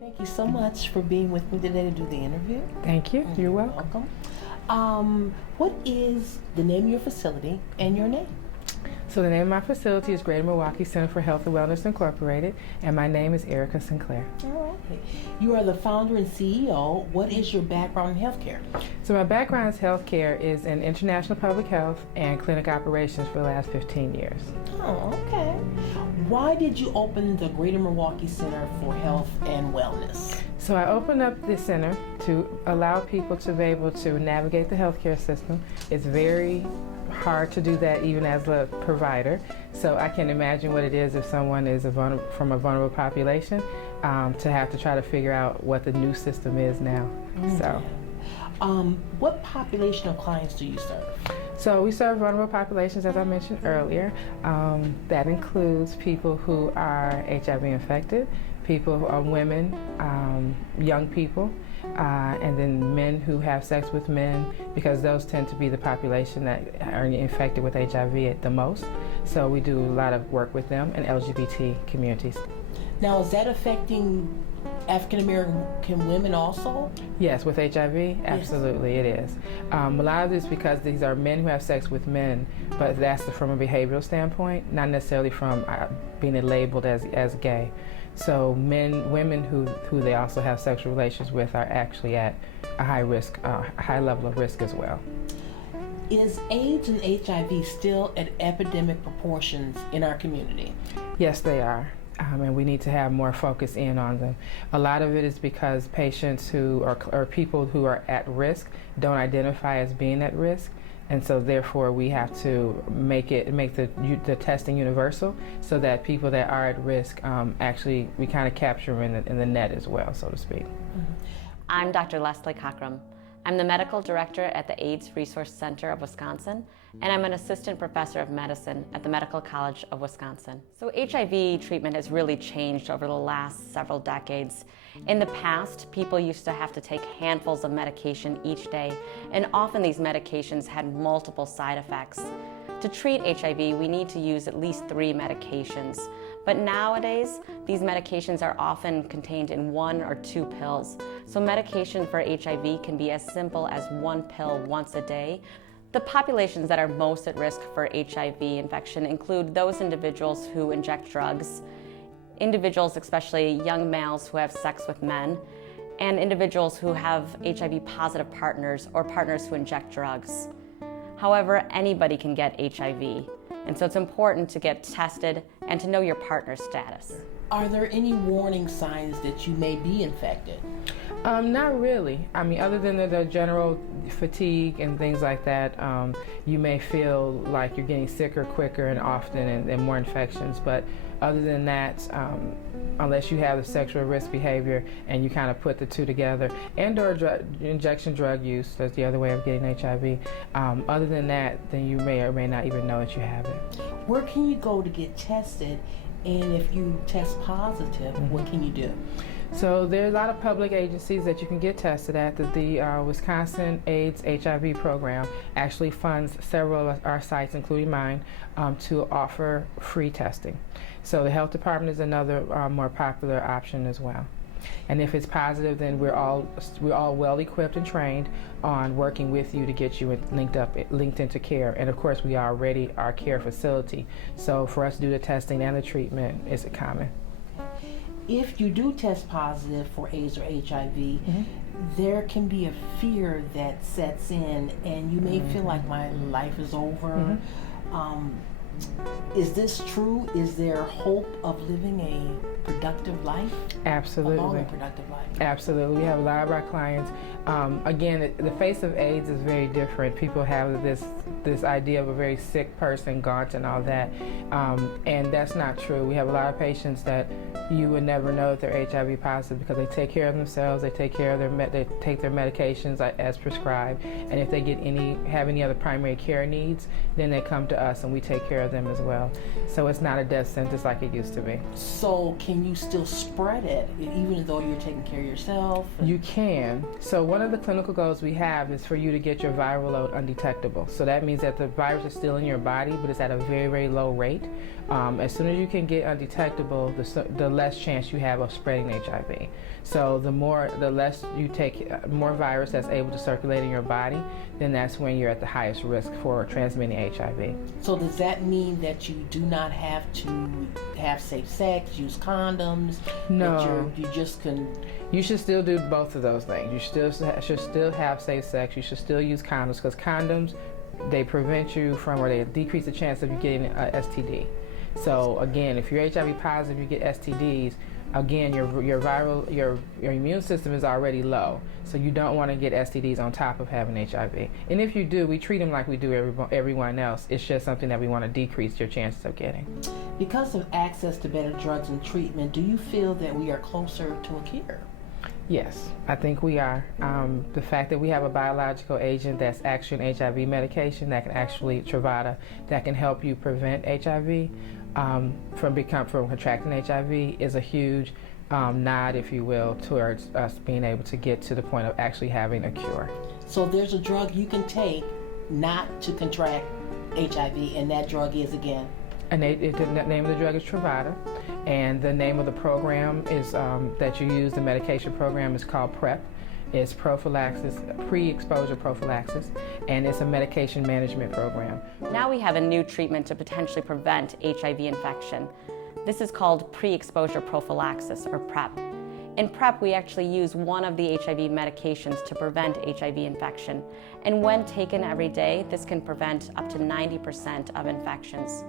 Thank you so much for being with me today to do the interview. Thank you. You're welcome. What is the name of your facility and your name? So the name of my facility is Greater Milwaukee Center for Health and Wellness Incorporated, and my name is Erica Sinclair. All right. You are the founder and CEO. What is your background in healthcare? So my background in healthcare is in international public health and clinic operations for the last 15 years. Oh, okay. Why did you open the Greater Milwaukee Center for Health and Wellness? So I opened up this center to allow people to be able to navigate the healthcare system. It's very hard to do that even as a provider. So I can imagine what it is if someone is from a vulnerable population to have to try to figure out what the new system is now. So, what population of clients do you serve? So we serve vulnerable populations, as I mentioned earlier. That includes people who are HIV infected, people who are women, young people, and then men who have sex with men, because those tend to be the population that are infected with HIV at the most. So we do a lot of work with them and LGBT communities. Now, is that affecting African American women also? Yes, with HIV, absolutely it is. A lot of this is because these are men who have sex with men, but that's from a behavioral standpoint, not necessarily from being labeled as gay. So women who they also have sexual relations with are actually at a high level of risk as well. Is AIDS and HIV still at epidemic proportions in our community? Yes, they are. And we need to have more focus in on them. A lot of it is because patients or people who are at risk don't identify as being at risk, and so therefore we have to make the testing universal so that people that are at risk actually we kind of capture them in the net as well, so to speak. I'm Dr. Leslie Cockrum. I'm the medical director at the AIDS Resource Center of Wisconsin, and I'm an assistant professor of medicine at the Medical College of Wisconsin. So HIV treatment has really changed over the last several decades. In the past, people used to have to take handfuls of medication each day, and often these medications had multiple side effects. To treat HIV, we need to use at least 3 medications. But nowadays, these medications are often contained in 1 or 2 pills. So medication for HIV can be as simple as 1 pill once a day. The populations that are most at risk for HIV infection include those individuals who inject drugs, individuals, especially young males who have sex with men, and individuals who have HIV-positive partners or partners who inject drugs. However, anybody can get HIV, and so it's important to get tested and to know your partner's status. Are there any warning signs that you may be infected? Not really. I mean, other than the general fatigue and things like that, you may feel like you're getting sicker quicker and often and more infections. But other than that, unless you have the sexual risk behavior and you kind of put the two together, and or injection drug use, that's the other way of getting HIV. Other than that, then you may or may not even know that you have it. Where can you go to get tested? And if you test positive, what can you do? So there are a lot of public agencies that you can get tested at. The Wisconsin AIDS HIV program actually funds several of our sites, including mine, to offer free testing. So the health department is another more popular option as well. And if it's positive, then we're all well equipped and trained on working with you to get you linked into care. And of course, we are already our care facility. So for us to do the testing and the treatment is common. If you do test positive for AIDS or HIV, there can be a fear that sets in, and you may feel like my life is over. Is this true? Is there hope of living a productive life? Absolutely. A long and productive life? Absolutely. We have a lot of our clients. Again, the face of AIDS is very different. People have this idea of a very sick person, gaunt and all that, and that's not true. We have a lot of patients that you would never know that they're HIV positive because they take care of themselves, they take care of they take their medications as prescribed, and if they have any other primary care needs, then they come to us and we take care of of them as well. So it's not a death sentence like it used to be. So can you still spread it even though you're taking care of yourself? You can. So one of the clinical goals we have is for you to get your viral load undetectable. So that means that the virus is still in your body, but it's at a very, very low rate. As soon as you can get undetectable, the less chance you have of spreading HIV. So the less you take more virus that's able to circulate in your body, then that's when you're at the highest risk for transmitting HIV. So does that mean that you do not have to have safe sex, use condoms? No. You just can... You should still do both of those things. You should still have safe sex. You should still use condoms, because condoms, they prevent you from, or they decrease the chance of you getting a STD. So again, if you're HIV positive, you get STDs. Again, your immune system is already low, so you don't want to get STDs on top of having HIV. And if you do, we treat them like we do everyone else. It's just something that we want to decrease your chances of getting. Because of access to better drugs and treatment, do you feel that we are closer to a cure? Yes, I think we are. The fact that we have a biological agent that's actually an HIV medication that can actually, Truvada, that can help you prevent HIV from contracting HIV is a huge nod, if you will, towards us being able to get to the point of actually having a cure. So there's a drug you can take not to contract HIV, and that drug is, again? The name of the drug is Truvada, and the name of the program is that you use, the medication program is called PrEP. It's prophylaxis, pre-exposure prophylaxis, and it's a medication management program. Now we have a new treatment to potentially prevent HIV infection. This is called pre-exposure prophylaxis, or PrEP. In PrEP, we actually use one of the HIV medications to prevent HIV infection. And when taken every day, this can prevent up to 90% of infections.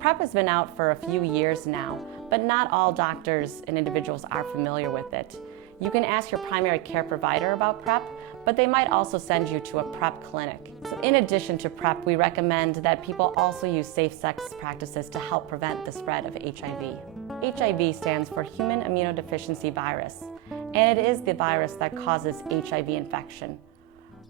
PrEP has been out for a few years now, but not all doctors and individuals are familiar with it. You can ask your primary care provider about PrEP, but they might also send you to a PrEP clinic. So in addition to PrEP, we recommend that people also use safe sex practices to help prevent the spread of HIV. HIV stands for human immunodeficiency virus, and it is the virus that causes HIV infection.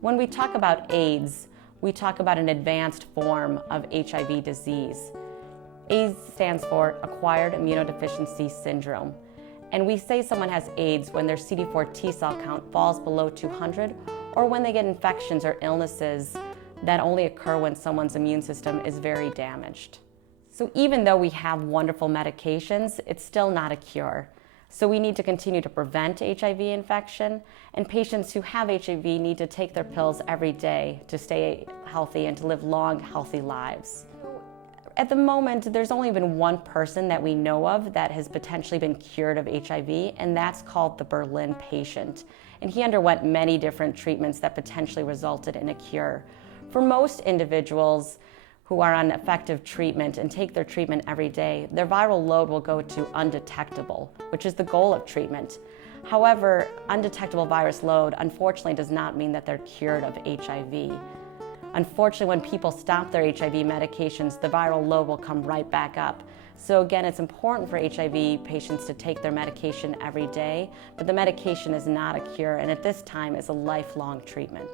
When we talk about AIDS, we talk about an advanced form of HIV disease. AIDS stands for acquired immunodeficiency syndrome. And we say someone has AIDS when their CD4 T cell count falls below 200, or when they get infections or illnesses that only occur when someone's immune system is very damaged. So even though we have wonderful medications, it's still not a cure. So we need to continue to prevent HIV infection, and patients who have HIV need to take their pills every day to stay healthy and to live long, healthy lives. At the moment, there's only been one person that we know of that has potentially been cured of HIV, and that's called the Berlin patient. And he underwent many different treatments that potentially resulted in a cure. For most individuals who are on effective treatment and take their treatment every day, their viral load will go to undetectable, which is the goal of treatment. However, undetectable virus load unfortunately does not mean that they're cured of HIV. Unfortunately, when people stop their HIV medications, the viral load will come right back up. So again, it's important for HIV patients to take their medication every day, but the medication is not a cure, and at this time is a lifelong treatment.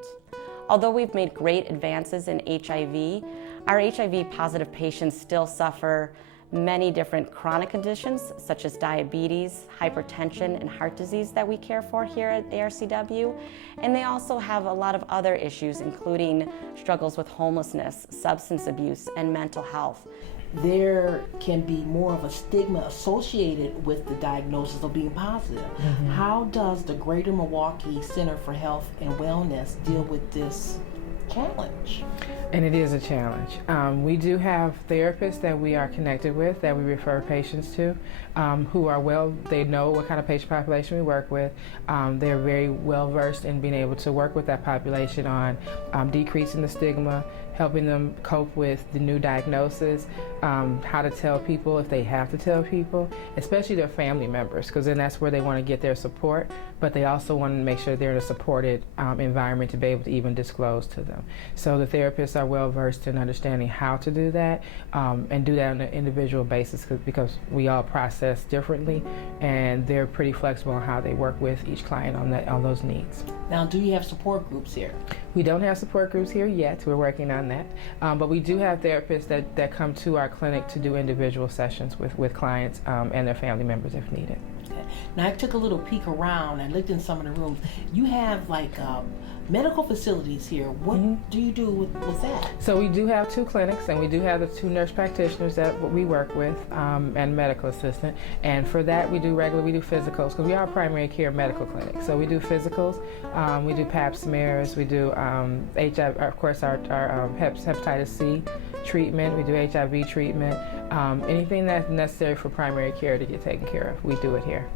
Although we've made great advances in HIV, our HIV positive patients still suffer many different chronic conditions such as diabetes, hypertension, and heart disease that we care for here at ARCW. And they also have a lot of other issues, including struggles with homelessness, substance abuse, and mental health. There can be more of a stigma associated with the diagnosis of being positive. Mm-hmm. How does the Greater Milwaukee Center for Health and Wellness deal with this challenge? And it is a challenge. We do have therapists that we are connected with, that we refer patients to, who are they know what kind of patient population we work with. They're very well versed in being able to work with that population on decreasing the stigma, helping them cope with the new diagnosis, how to tell people if they have to tell people, especially their family members, because then that's where they want to get their support, but they also want to make sure they're in a supported environment to be able to even disclose to them. So the therapists are well versed in understanding how to do that and do that on an individual basis, because we all process differently, and they're pretty flexible on how they work with each client on those needs. Now, do you have support groups here? We don't have support groups here yet. We're working on that. But we do have therapists that come to our clinic to do individual sessions with clients and their family members if needed. Okay. Now, I took a little peek around and looked in some of the rooms. You have like medical facilities here. What do you do with that? So we do have 2 clinics, and we do have the 2 nurse practitioners that we work with and medical assistant. And for that, we do physicals, because we are a primary care medical clinic. So we do physicals, we do pap smears, we do HIV, of course, our hepatitis C treatment, we do HIV treatment, anything that's necessary for primary care to get taken care of, we do it here.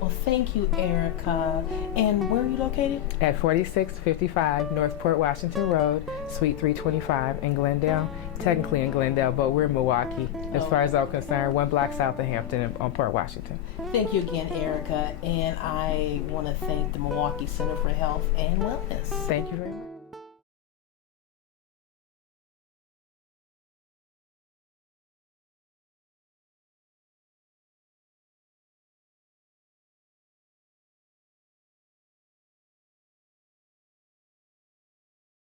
Well, thank you, Erica. And where are you located? At 4655 North Port Washington Road, Suite 325 in Glendale. Technically in Glendale, but we're in Milwaukee, as far as I'm concerned, 1 block south of Hampton on Port Washington. Thank you again, Erica. And I want to thank the Milwaukee Center for Health and Wellness. Thank you very much.